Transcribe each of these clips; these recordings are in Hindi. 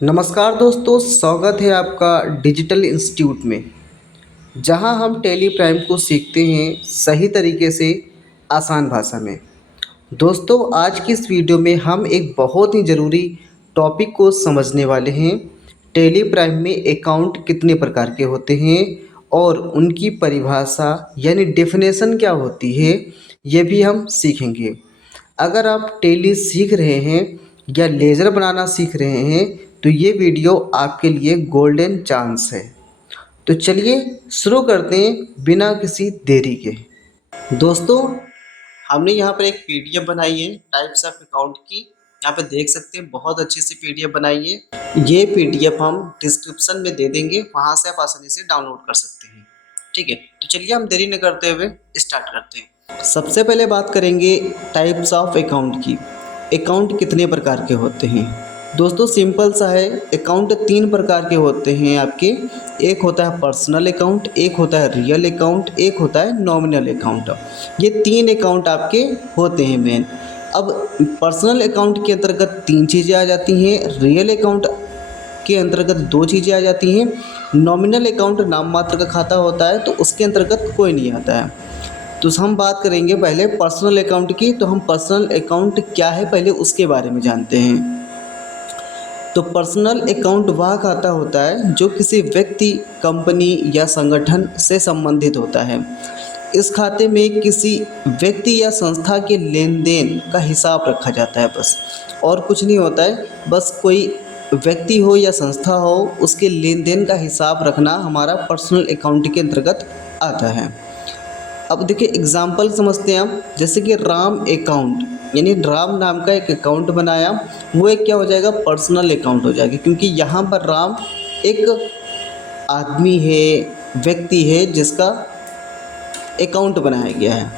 नमस्कार दोस्तों, स्वागत है आपका डिजिटल इंस्टीट्यूट में, जहां हम टेली प्राइम को सीखते हैं सही तरीके से, आसान भाषा में। दोस्तों, आज की इस वीडियो में हम एक बहुत ही ज़रूरी टॉपिक को समझने वाले हैं। टेली प्राइम में अकाउंट कितने प्रकार के होते हैं और उनकी परिभाषा यानी डेफिनेशन क्या होती है, ये भी हम सीखेंगे। अगर आप टेली सीख रहे हैं या लेज़र बनाना सीख रहे हैं तो ये वीडियो आपके लिए गोल्डन चांस है। तो चलिए शुरू करते हैं बिना किसी देरी के। दोस्तों, हमने यहाँ पर एक पीडीएफ बनाई है टाइप्स ऑफ अकाउंट की। यहाँ पे देख सकते हैं, बहुत अच्छी सी पीडीएफ बनाई है। ये पीडीएफ हम डिस्क्रिप्शन में दे देंगे, वहाँ से आप आसानी से डाउनलोड कर सकते हैं। ठीक है, तो चलिए हम देरी न करते हुए स्टार्ट करते हैं। सबसे पहले बात करेंगे टाइप्स ऑफ अकाउंट की। अकाउंट कितने प्रकार के होते हैं? दोस्तों, सिंपल सा है। अकाउंट तीन प्रकार के होते हैं आपके। एक होता है पर्सनल अकाउंट, एक होता है रियल अकाउंट, एक होता है नॉमिनल अकाउंट। ये तीन अकाउंट आपके होते हैं मेन। अब पर्सनल अकाउंट के अंतर्गत तीन चीज़ें आ जाती हैं, रियल अकाउंट के अंतर्गत दो चीज़ें आ जाती हैं, नॉमिनल अकाउंट नाम मात्र का खाता होता है तो उसके अंतर्गत कोई नहीं आता है। तो हम बात करेंगे पहले पर्सनल अकाउंट की। तो हम पर्सनल अकाउंट क्या है पहले उसके बारे में जानते हैं। तो पर्सनल अकाउंट वह खाता होता है जो किसी व्यक्ति, कंपनी या संगठन से संबंधित होता है। इस खाते में किसी व्यक्ति या संस्था के लेन देन का हिसाब रखा जाता है बस, और कुछ नहीं होता है। बस कोई व्यक्ति हो या संस्था हो, उसके लेन देन का हिसाब रखना हमारा पर्सनल अकाउंट के अंतर्गत आता है। अब देखिए एग्जाम्पल समझते हैं हम। जैसे कि राम अकाउंट, यानी राम नाम का एक अकाउंट बनाया, वो एक क्या हो जाएगा, पर्सनल अकाउंट हो जाएगा, क्योंकि यहाँ पर राम एक आदमी है, व्यक्ति है जिसका अकाउंट बनाया गया है।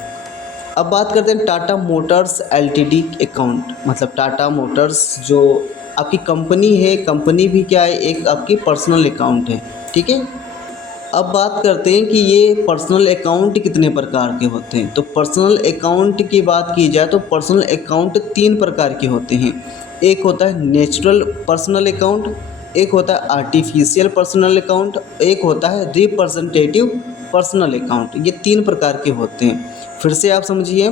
अब बात करते हैं टाटा मोटर्स एलटीडी अकाउंट। मतलब टाटा मोटर्स जो आपकी कंपनी है, कंपनी भी क्या है, एक आपकी पर्सनल अकाउंट है। ठीक है। अब बात करते हैं कि ये पर्सनल अकाउंट कितने प्रकार के होते हैं। तो पर्सनल अकाउंट की बात की जाए तो पर्सनल अकाउंट तीन प्रकार के होते हैं। एक होता है नेचुरल पर्सनल अकाउंट, एक होता है आर्टिफिशियल पर्सनल अकाउंट, एक होता है रिप्रेजेंटेटिव पर्सनल अकाउंट। ये तीन प्रकार के होते हैं। फिर से आप समझिए,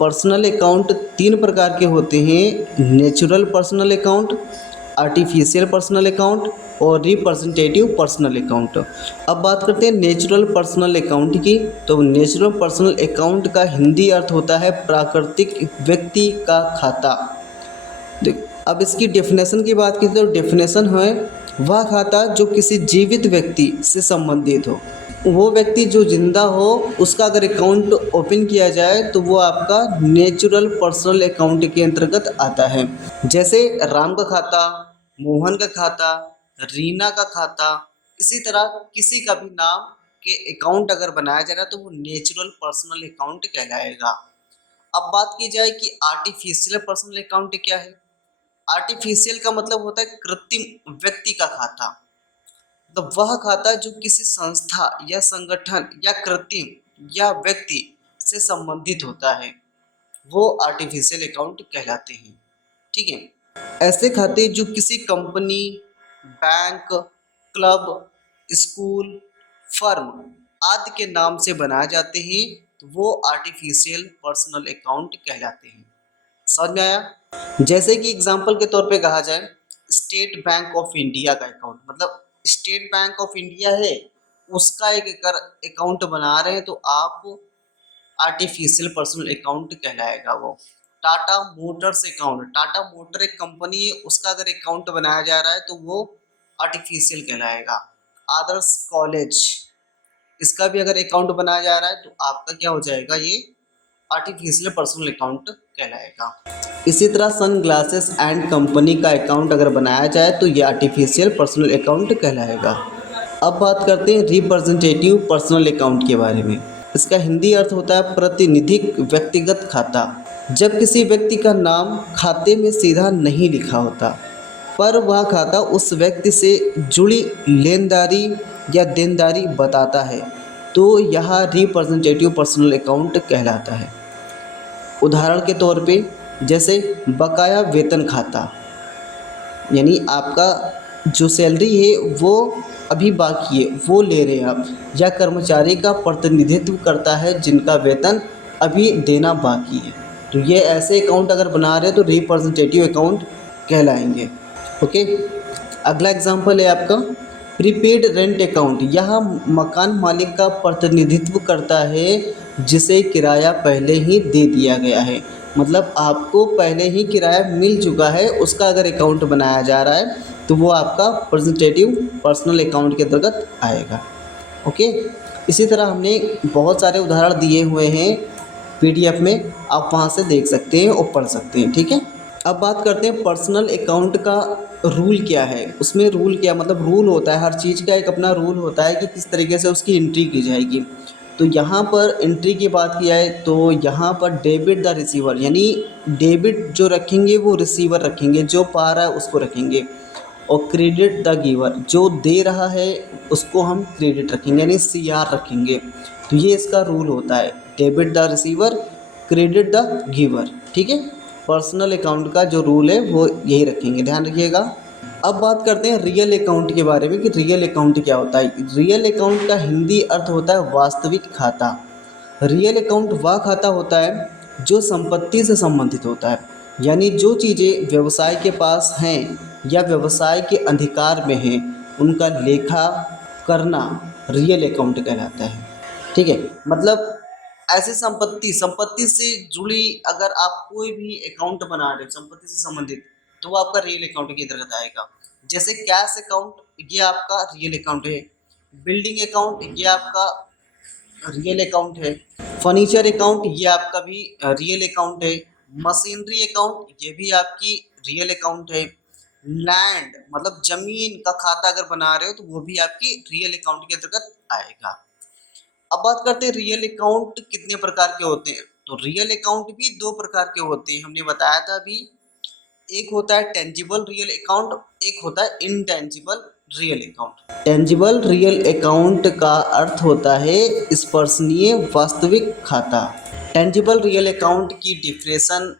पर्सनल अकाउंट तीन प्रकार के होते हैं, natural personal account, artificial personal account और रिप्रेजेंटेटिव पर्सनल अकाउंट। अब बात करते हैं नेचुरल पर्सनल अकाउंट की। तो नेचुरल पर्सनल अकाउंट का हिंदी अर्थ होता है प्राकृतिक व्यक्ति का खाता। देख, अब इसकी डेफिनेशन की बात की तो डेफिनेशन है वह खाता जो किसी जीवित व्यक्ति से संबंधित हो। वो व्यक्ति जो जिंदा हो, उसका अगर अकाउंट ओपन किया जाए तो वो आपका नेचुरल पर्सनल अकाउंट के अंतर्गत आता है। जैसे राम का खाता, मोहन का खाता, रीना का खाता, इसी तरह किसी का भी नाम के अकाउंट अगर बनाया जा रहा है तो वो नेचुरल पर्सनल अकाउंट कहलाएगा। अब बात की जाए कि आर्टिफिशियल पर्सनल अकाउंट क्या है। आर्टिफिशियल का मतलब होता है कृत्रिम व्यक्ति का खाता। तो वह खाता जो किसी संस्था या संगठन या कृत्रिम या व्यक्ति से संबंधित होता है, वो आर्टिफिशियल अकाउंट कहलाते हैं। ठीक है। ऐसे खाते जो किसी company, bank, club, school, firm आदि के नाम से बनाए जाते हैं तो वो आर्टिफिशियल पर्सनल अकाउंट कहलाते हैं। समझ में आया? जैसे कि एग्जांपल के तौर पे कहा जाए, स्टेट बैंक ऑफ इंडिया का अकाउंट, मतलब स्टेट बैंक ऑफ इंडिया है, उसका एक अगर अकाउंट बना रहे हैं तो आप आर्टिफिशियल पर्सनल अकाउंट कहलाएगा वो। Tata Motors account, Tata motor एक कंपनी है, उसका अगर अकाउंट बनाया जा रहा है तो वो आर्टिफिशियल कहलाएगा। आदर्श कॉलेज, इसका भी अगर अकाउंट बनाया जा रहा है तो आपका क्या हो जाएगा, ये आर्टिफिशियल पर्सनल अकाउंट कहलाएगा। इसी तरह सन ग्लासेस एंड कंपनी का अकाउंट अगर बनाया जाए तो ये आर्टिफिशियल पर्सनल अकाउंट कहलाएगा। अब बात करते हैं रिप्रेजेंटेटिव पर्सनल अकाउंट के बारे में। इसका हिंदी अर्थ होता है प्रातिनिधिक व्यक्तिगत खाता। जब किसी व्यक्ति का नाम खाते में सीधा नहीं लिखा होता, पर वह खाता उस व्यक्ति से जुड़ी लेनदारी या देनदारी बताता है, तो यह रिप्रेजेंटेटिव पर्सनल अकाउंट कहलाता है। उदाहरण के तौर पे जैसे बकाया वेतन खाता, यानी आपका जो सैलरी है वो अभी बाकी है वो ले रहे हैं आप, या कर्मचारी का प्रतिनिधित्व करता है जिनका वेतन अभी देना बाकी है। तो ये ऐसे अकाउंट अगर बना रहे हैं तो रिप्रेजेंटेटिव अकाउंट कहलाएंगे। ओके। अगला एग्जांपल है आपका प्रीपेड रेंट अकाउंट। यह मकान मालिक का प्रतिनिधित्व करता है जिसे किराया पहले ही दे दिया गया है। मतलब आपको पहले ही किराया मिल चुका है, उसका अगर अकाउंट बनाया जा रहा है तो वो आपका प्रेजेंटेटिव पर्सनल अकाउंट के अंतर्गत आएगा। ओके। इसी तरह हमने बहुत सारे उदाहरण दिए हुए हैं पीडीएफ में, आप वहाँ से देख सकते हैं और पढ़ सकते हैं। ठीक है। अब बात करते हैं पर्सनल अकाउंट का रूल क्या है। उसमें रूल क्या मतलब रूल होता है, हर चीज़ का एक अपना रूल होता है कि किस तरीके से उसकी एंट्री की जाएगी। तो यहाँ पर एंट्री की बात की जाए तो यहाँ पर डेबिट द रिसीवर, यानी डेबिट जो रखेंगे वो रिसीवर रखेंगे, जो पा रहा है उसको रखेंगे। और क्रेडिट द गिवर, जो दे रहा है उसको हम क्रेडिट रखेंगे यानी सीआर रखेंगे। तो ये इसका रूल होता है, debit the receiver, credit the giver. ठीक है। पर्सनल अकाउंट का जो रूल है वो यही रखेंगे, ध्यान रखिएगा। अब बात करते हैं रियल अकाउंट के बारे में कि रियल अकाउंट क्या होता है। रियल अकाउंट का हिंदी अर्थ होता है वास्तविक खाता। रियल अकाउंट वह खाता होता है जो संपत्ति से संबंधित होता है, यानी जो चीज़ें व्यवसाय के पास हैं या व्यवसाय के अधिकार में हैं उनका लेखा करना रियल अकाउंट कहलाता है। ठीक है। मतलब ऐसी संपत्ति संपत्ति से जुड़ी अगर आप कोई भी अकाउंट बना रहे हो संपत्ति से संबंधित, तो वो आपका रियल अकाउंट के अंतर्गत आएगा। जैसे कैश अकाउंट ये आपका रियल अकाउंट है, बिल्डिंग अकाउंट ये आपका रियल अकाउंट है, फर्नीचर अकाउंट ये आपका भी रियल अकाउंट है, मशीनरी अकाउंट ये भी आपकी रियल अकाउंट है, लैंड मतलब जमीन का खाता अगर बना रहे हो तो वो भी आपकी रियल अकाउंट के अंतर्गत आएगा। अब बात करते हैं रियल अकाउंट कितने प्रकार के होते हैं। तो रियल अकाउंट भी दो प्रकार के होते हैं, हमने बताया था अभी। एक होता है टेंजिबल रियल अकाउंट, एक होता है intangible real account. Tangible real account का अर्थ होता है स्पर्शनीय वास्तविक खाता। टेंजिबल रियल अकाउंट की डिफिनेशन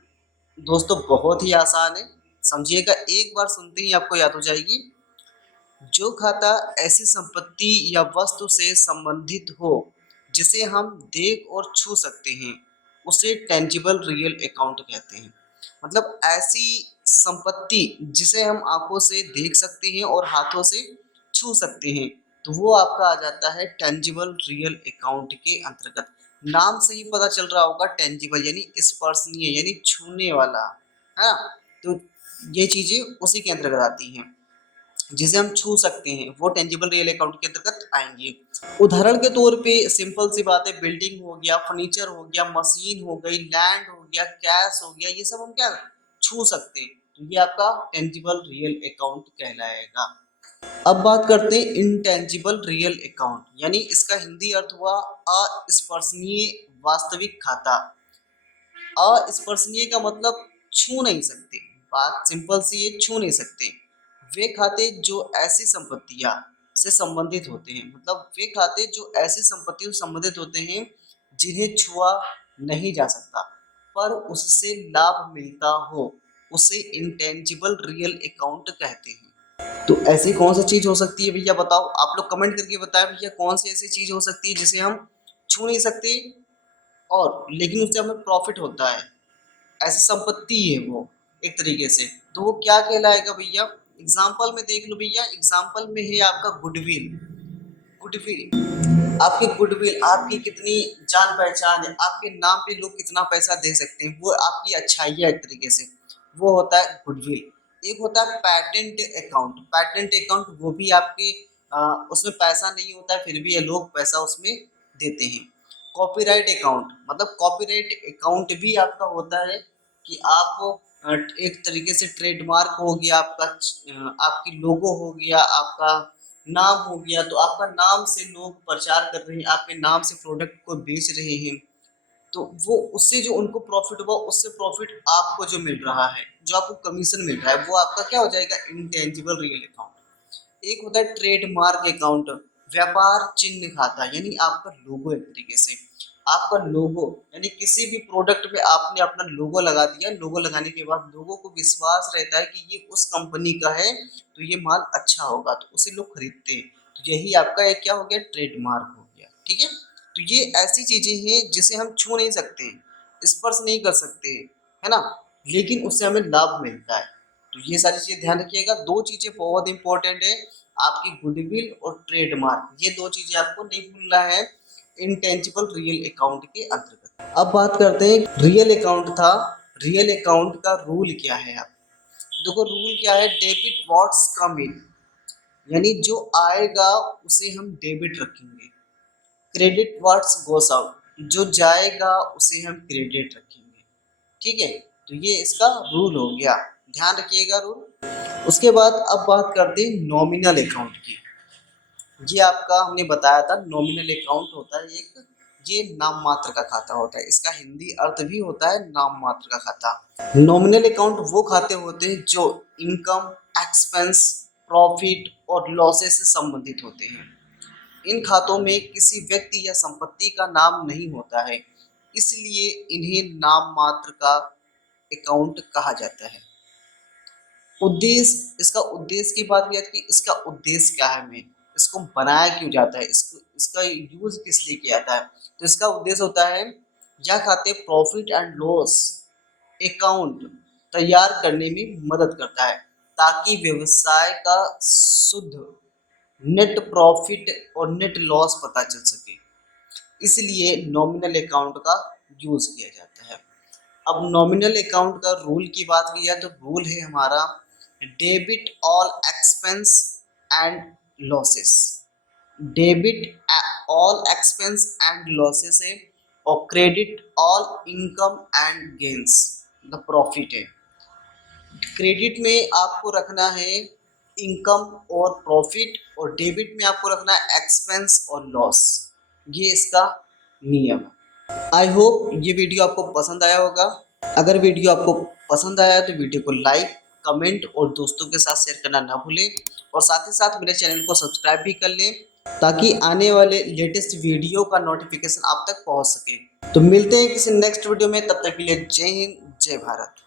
दोस्तों बहुत ही आसान है, समझिएगा, एक बार सुनते ही आपको याद हो जाएगी। जो खाता ऐसी संपत्ति या वस्तु से संबंधित हो जिसे हम देख और छू सकते हैं उसे टेंजिबल रियल अकाउंट कहते हैं। मतलब ऐसी संपत्ति जिसे हम आंखों से देख सकते हैं और हाथों से छू सकते हैं, तो वो आपका आ जाता है टेंजिबल रियल अकाउंट के अंतर्गत। नाम से ही पता चल रहा होगा, टेंजिबल यानी स्पर्शनीय यानी छूने वाला है ना। तो ये चीजें उसी के अंतर्गत आती हैं जिसे हम छू सकते हैं, वो टेंजिबल रियल अकाउंट के अंतर्गत आएंगे। उदाहरण के तौर पे सिंपल सी बात है, बिल्डिंग हो गया, फर्नीचर हो गया, मशीन हो गई, लैंड हो गया, कैश हो गया, ये सब हम क्या छू सकते हैं, तो ये आपका टेंजिबल रियल अकाउंट कहलाएगा। अब बात करते हैं इनटेंजिबल रियल अकाउंट, यानी इसका हिंदी अर्थ हुआ अस्पर्शनीय वास्तविक खाता। अस्पर्शनीय का मतलब छू नहीं सकते, बात सिंपल सी है, छू नहीं सकते। वे खाते जो ऐसी संपत्तियां से संबंधित होते हैं, मतलब वे खाते जो ऐसी संपत्तियों से संबंधित होते हैं जिन्हें छुआ नहीं जा सकता पर उससे लाभ मिलता हो, उसे इंटेंजिबल रियल अकाउंट कहते हैं। तो ऐसी कौन सी चीज हो सकती है भैया बताओ, आप लोग कमेंट करके बताएं भैया कौन सी ऐसी चीज हो सकती है जिसे हम छू नहीं सकते और लेकिन उससे हमें प्रॉफिट होता है, ऐसी संपत्ति है वो एक तरीके से, तो वो क्या कहलाएगा भैया। एग्जाम्पल में देख लो भैया, एग्जाम्पल में है आपका गुडविल। गुडविल आपकी गुडविल, आपकी कितनी जान पहचान है, आपके नाम पे लोग कितना पैसा दे सकते हैं, वो आपकी अच्छाई है एक तरीके से, वो होता है गुडविल। एक होता है पैटेंट अकाउंट। पैटेंट अकाउंट वो भी आपके उसमें पैसा नहीं होता है फिर भी ये लोग पैसा उसमें देते हैं। कॉपीराइट अकाउंट, मतलब कॉपीराइट अकाउंट भी आपका होता है कि आप एक तरीके से ट्रेडमार्क हो गया आपका, आपकी लोगो हो गया, आपका नाम हो गया, तो आपका नाम से लोग प्रचार कर रहे हैं, आपके नाम से प्रोडक्ट को बेच रहे हैं, तो वो उससे जो उनको प्रॉफिट हुआ उससे प्रॉफिट आपको जो मिल रहा है, जो आपको कमीशन मिल रहा है, वो आपका क्या हो जाएगा, इंटेंजिबल रियल अकाउंट। एक होता है ट्रेडमार्क अकाउंट, व्यापार चिन्ह खाता, यानी आपका लोगो एक तरीके से, आपका लोगो, यानी किसी भी प्रोडक्ट में आपने अपना लोगो लगा दिया, लोगो लगाने के बाद लोगों को विश्वास रहता है कि ये उस कंपनी का है तो ये माल अच्छा होगा, तो उसे लोग खरीदते हैं। तो यही आपका एक क्या हो गया, ट्रेडमार्क हो गया। ठीक है, तो ये ऐसी चीजें हैं जिसे हम छू नहीं सकते, स्पर्श नहीं कर सकते, है ना, लेकिन उससे हमें लाभ मिलता है। तो ये सारी चीजें ध्यान रखिएगा। दो चीजें बहुत इंपॉर्टेंट है, आपकी गुडविल और ट्रेडमार्क, ये दो चीजें आपको नहीं भूलना है इनटेंजिबल रियल अकाउंट के अंतर्गत। अब बात करते हैं रियल अकाउंट था, रियल अकाउंट का रूल क्या है। आप देखो रूल क्या है, डेबिट व्हाट्स कम इन, यानी जो आएगा उसे हम डेबिट रखेंगे, क्रेडिट व्हाट्स गोस आउट, जो जाएगा उसे हम क्रेडिट रखेंगे। ठीक है, तो ये इसका रूल हो गया, ध्यान रखिएगा रूल। उसके बाद अब बात करते हैं नॉमिनल अकाउंट की। ये आपका हमने बताया था, नॉमिनल अकाउंट होता है एक, ये नाम मात्र का खाता होता है, इसका हिंदी अर्थ भी होता है नाम मात्र का खाता। नॉमिनल अकाउंट वो खाते होते हैं जो इनकम, एक्सपेंस, प्रॉफिट और लॉसेस से संबंधित होते हैं। इन खातों में किसी व्यक्ति या संपत्ति का नाम नहीं होता है, इसलिए इन्हें नाम मात्र का अकाउंट कहा जाता है। उद्देश्य, इसका उद्देश्य की बात की कि इसका उद्देश्य क्या है, मेन इसको बनाया क्यों जाता है, इसको इसका यूज किस लिए किया जाता है। तो इसका उद्देश्य होता है, यह खाते प्रॉफिट एंड लॉस अकाउंट तैयार करने में मदद करता है, ताकि व्यवसाय का शुद्ध नेट प्रॉफिट और नेट लॉस पता चल सके, इसलिए नॉमिनल अकाउंट का यूज किया जाता है। अब नॉमिनल अकाउंट का रूल की बात की जाए तो रूल है हमारा, debit all expense and losses, debit all expense and losses है, और credit all income and gains, the profit है। क्रेडिट में आपको रखना है इनकम और प्रॉफिट, और डेबिट में आपको रखना है एक्सपेंस और लॉस, ये इसका नियम है। आई होप ये वीडियो आपको पसंद आया होगा। अगर वीडियो आपको पसंद आया तो वीडियो को लाइक, कमेंट और दोस्तों के साथ शेयर करना ना भूलें, और साथ ही साथ मेरे चैनल को सब्सक्राइब भी कर लें, ताकि आने वाले लेटेस्ट वीडियो का नोटिफिकेशन आप तक पहुंच सके। तो मिलते हैं किसी नेक्स्ट वीडियो में, तब तक के लिए जय हिंद, जय भारत।